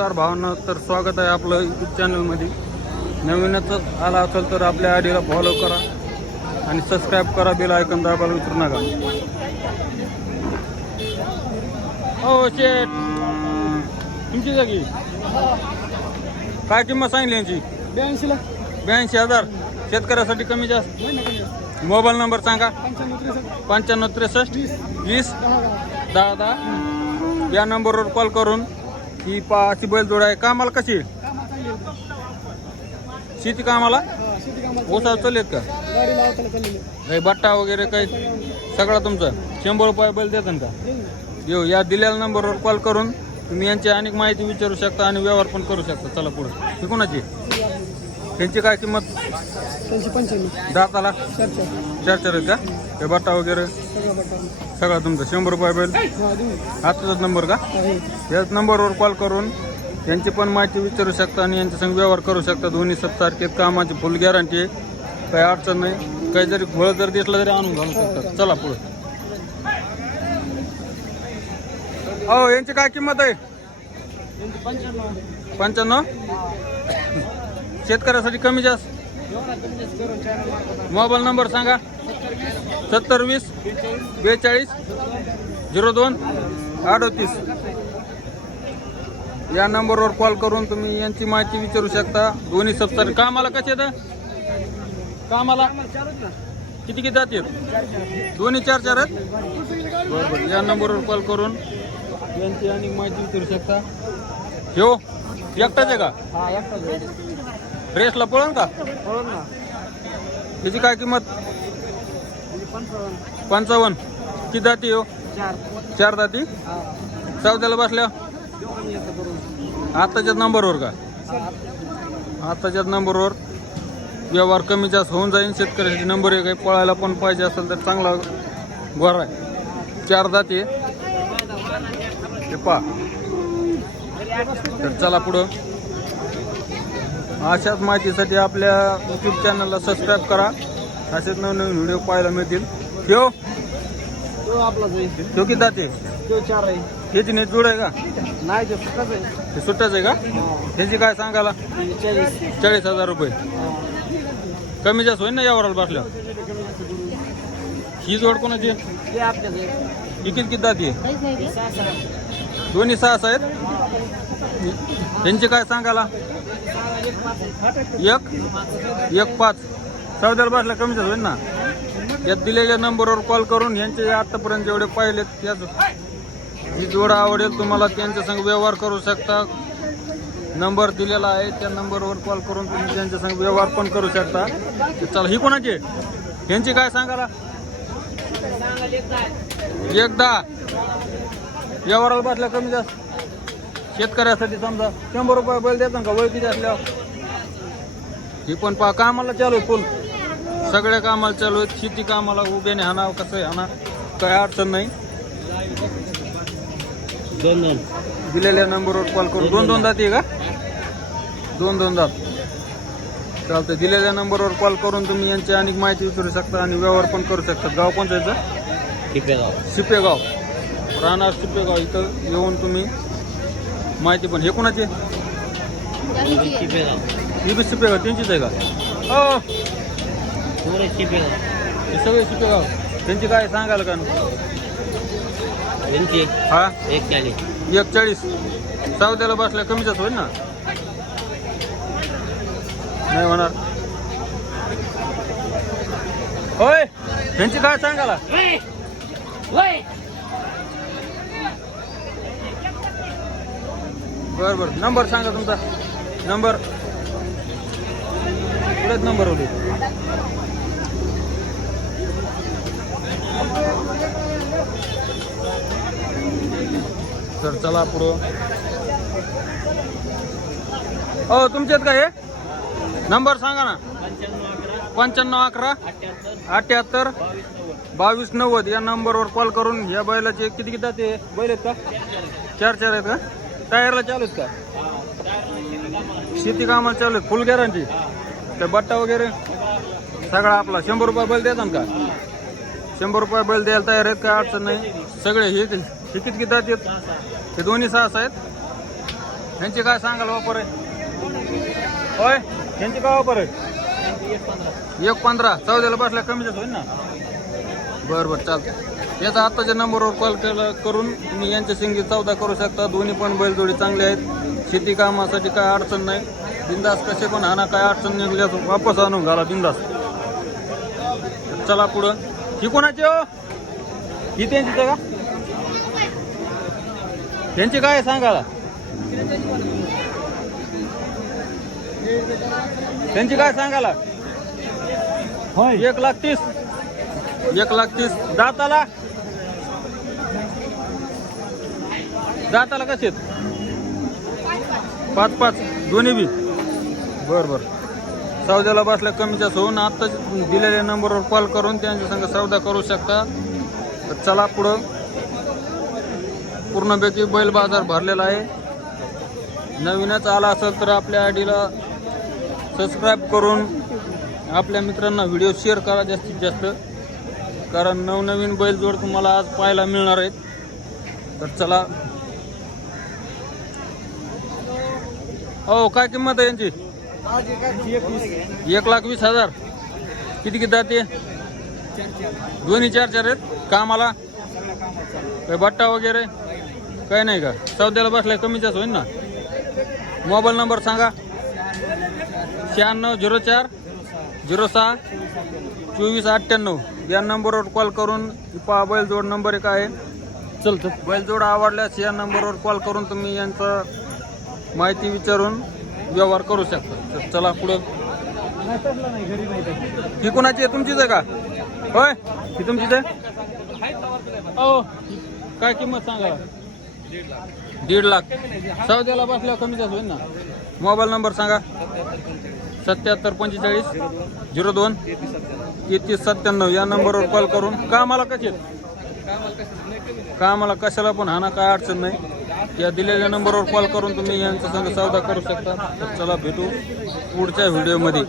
नमस्कार भावना तर स्वागत आहे आपलं यूट्यूब चॅनलमध्ये नवीनच आला असेल तर आपल्या आयडीला फॉलो करा आणि सबस्क्राईब करा बेल ऐकून दाबायला विसरू नका. हो शेट तुमची जागी. काय किंमत सांगली यांची? ब्याऐंशीला. ब्याऐंशी हजार. शेतकऱ्यासाठी कमी जास्त. मोबाईल नंबर सांगा. पंच्याण्णव त्रेसष्ट. वीस. दहा दहा. या नंबरवर कॉल करून ही पा अशी बैलजोड आहे. कामाला कशी? शेती कामाला? ओसा शेती का? गाडी काही बट्टा वगैरे काही? सगळं तुमचं? शंभर रुपये बैल देतात का? येऊ या दिलेल्या नंबरवर कॉल करून तुम्ही यांची अनेक माहिती विचारू शकता आणि व्यवहार पण करू शकता. चला पुढे. ही कोणाची? त्यांची काय किंमत? त्यांची पंच्याण्णव. दाताला चार चार आहेत का? हे बट्टा वगैरे? सगळं सगळा तुमचं. शंभर रुपये बैल? हा देऊ आताचाच नंबर का? आहे याच नंबरवर कॉल करून यांची पण माहिती विचारू शकता आणि यांच्या संग व्यवहार करू शकता. दोन्ही सत्तारखेत कामाची फुल गॅरंटी आहे काही अडचण नाही. काही जरी घोळ जर दिसला तरी आणून घालू शकतात. चला पुढे. हो यांची काय किंमत आहे? पंच्याण्णव पंच्याण्णव? शेतकऱ्यासाठी कमी जास्त. मोबाईल नंबर सांगा. सत्तर वीस बेचाळीस झिरो दोन अडतीस. या नंबरवर कॉल करून तुम्ही यांची माहिती विचारू शकता. दोन्ही सप्ताह कामाला कसे येतं कामाला किती किती जातील दोन्ही चार चार आहेत? बरोबर या नंबरवर कॉल करून यांची आणि माहिती विचारू शकता. हो एकटाच आहे का? हा एकटाच रेसला पळण का? पळून ना. त्याची काय किंमत? म्हणजे पंचावन्न. पंचावन्न किती जाती हो? चार. चार जाती हा. बसल्या? कमी आताच्याच नंबरवर का? आताच्याच नंबरवर. व्यवहार कमी जास्त होऊन जाईल शेतकऱ्यासाठी नंबर एक आहे. पळायला पण पाहिजे असेल तर चांगला गोर आहे. चार जाती हे पा तर चला पुढं. अशाच माहितीसाठी आपल्या यूट्यूब चॅनलला सबस्क्राईब करा. असेच नवनवीन व्हिडिओ पाहायला मिळतील. ठेव. तो आहे. ठेव किती जाते तो चार आहे. ह्याची नेट जोड आहे का? नाही ते आहे. हे सुट्टाच आहे का? ह्याची काय सांगायला? चाळीस. चाळीस हजार रुपये. कमी जास्त होईल ना यावर बसल्या? ही जोड कोणाची ते आपल्याच आहे. ही किती किती जाती सहा दोन्ही सहा सहा आहेत? यांची काय सांगायला? एक? एक पाच. चौदाला बसल्या कमी होईल ना? यात दिलेल्या नंबरवर कॉल करून यांचे आतापर्यंत जेवढे पाहिलेत त्याच ही जोड आवडेल तुम्हाला त्यांच्या संग व्यवहार करू शकता. नंबर दिलेला आहे त्या नंबरवर कॉल करून तुम्ही त्यांच्या संग व्यवहार पण करू शकता. तर चला ही कोणाची? यांची काय सांगाला एकदा. व्यवहाराला बसल्या कमी जास्त. शेतकऱ्यासाठी समजा शंभर रुपये बैल देतात का? ओळखीचे असल्यावर? ही पण पहा कामाला चालू आहे फुल सगळ्या कामाला चालू आहेत. शेती कामाला उभ्याने हाना कसं आहे हाना काय अडचण नाही. दोन दोन दिलेल्या नंबरवर कॉल करून दोन दोन जाती का? दोन दोन जात. चालतं दिलेल्या नंबरवर कॉल करून तुम्ही यांची अनेक माहिती विचारू शकता आणि व्यवहार पण करू शकता. गाव कोणतं याचं? टिपेगाव शिपेगाव. राहणार शिपेगाव इथं येऊन तुम्ही माहिती पण हे कोणाची ही बी शिपेगाव त्यांचीच आहे का? हो. हे सगळे त्यांची काय सांगाल का? त्यांची हा? एक चाळीस. एक चाळीस. चौद्याला बसल्या कमीच होईल ना? नाही होणार. होय. त्यांची काय सांगाला बर बर. नंबर सांगा तुमचा. नंबर. कुठेच नंबर होते. तर चला पुढं. हो तुमच्यात काय हे? नंबर सांगा ना. पंच्याण्णव अकरा अठ्याहत्तर बावीस नव्वद या नंबरवर कॉल करून या बैलाचे किती किती ते बैल आहेत का? चार चार आहेत का? टायरला चालू आहेत का? शेती कामाला चालू आहेत. फुल गॅरंटी ते बट्टा वगैरे सगळा आपला. शंभर रुपये बैल देतात का? शंभर रुपये बैल द्यायला तयार आहेत काय अडचण नाही. सगळे हे हे किती किती आहेत? हे दोन्ही सहा आहेत. ह्यांचे काय सांगाल वापर आहे? होय? ह्यांची काय वापर आहे? एक पंधरा. चौद्याला बसल्या कमीच होईल ना? बरं बरं चालतं याचा आत्ताच्या नंबरवर कॉल केला करून तुम्ही यांच्या शिंगी चौदा करू शकता. दोन्ही पण बैलजोडी चांगले आहेत. शेती कामासाठी काय अडचण नाही. बिंदास कसे पण आणा काय अडचण निघल्या वापस आणून घाला बिंदास. चला पुढं. ही कोणाची हो? ही त्यांचीच आहे का? त्यांची काय सांगाला त्यांची काय सांगाला होय. एक लाख तीस. एक लाख तीस. दाताला? दाताला कसे पाच पाच. दोन्ही बी. बर बर. सौद्याला बसल्या कमीच्या होऊन आत्ताच दिलेल्या नंबरवर कॉल करून त्यांच्या संग सौदा करू शकता. तर चला पुढं. पूर्णपैकी बैल बाजार भरलेला आहे. नवीनच आला असेल तर आपल्या आयडीला सबस्क्राईब करून आपल्या मित्रांना व्हिडिओ शेअर करा जास्तीत जास्त. कारण नवनवीन बैलजोड तुम्हाला आज पाहायला मिळणार आहेत. तर चला. हो काय किंमत आहे यांची? एक लाख वीस हजार. किती किती जाते दोन्ही चार चार आहेत? कामाला? काही बट्टा वगैरे? काही नाही का? सौद्याला बसलाय कमीचाच होईल ना? मोबाईल नंबर सांगा. शहाण्णव झिरो चार झिरो सहा चोवीस अठ्ठ्याण्णव. या नंबरवर कॉल करून पहा बैलजोड नंबर एक आहे. चलतं. बैलजोड आवडल्यास या नंबरवर कॉल करून तुम्ही यांचं माहिती विचारून व्यवहार करू शकता. तर चला पुढं. ही कुणाची आहे? तुमचीच आहे का? होय? ही तुमचीच आहे? हो काय किंमत सांगा? दीड लाख. सौद्याला बसल्यावर कमीच होईल ना. मोबाईल नंबर सांगा. सत्याहत्तर पंचेचाळीस झिरो दोन तेहतीस सत्त्याण्णव. या नंबरवर कॉल करून. कामाला कसे कामाला कशाला पण हाना काय अडचण नाही. या दिलेल्या नंबरवर कॉल करून तुम्ही यांचा संग सौदा करू शकता. तर चला भेटू पुढच्या व्हिडिओमध्ये.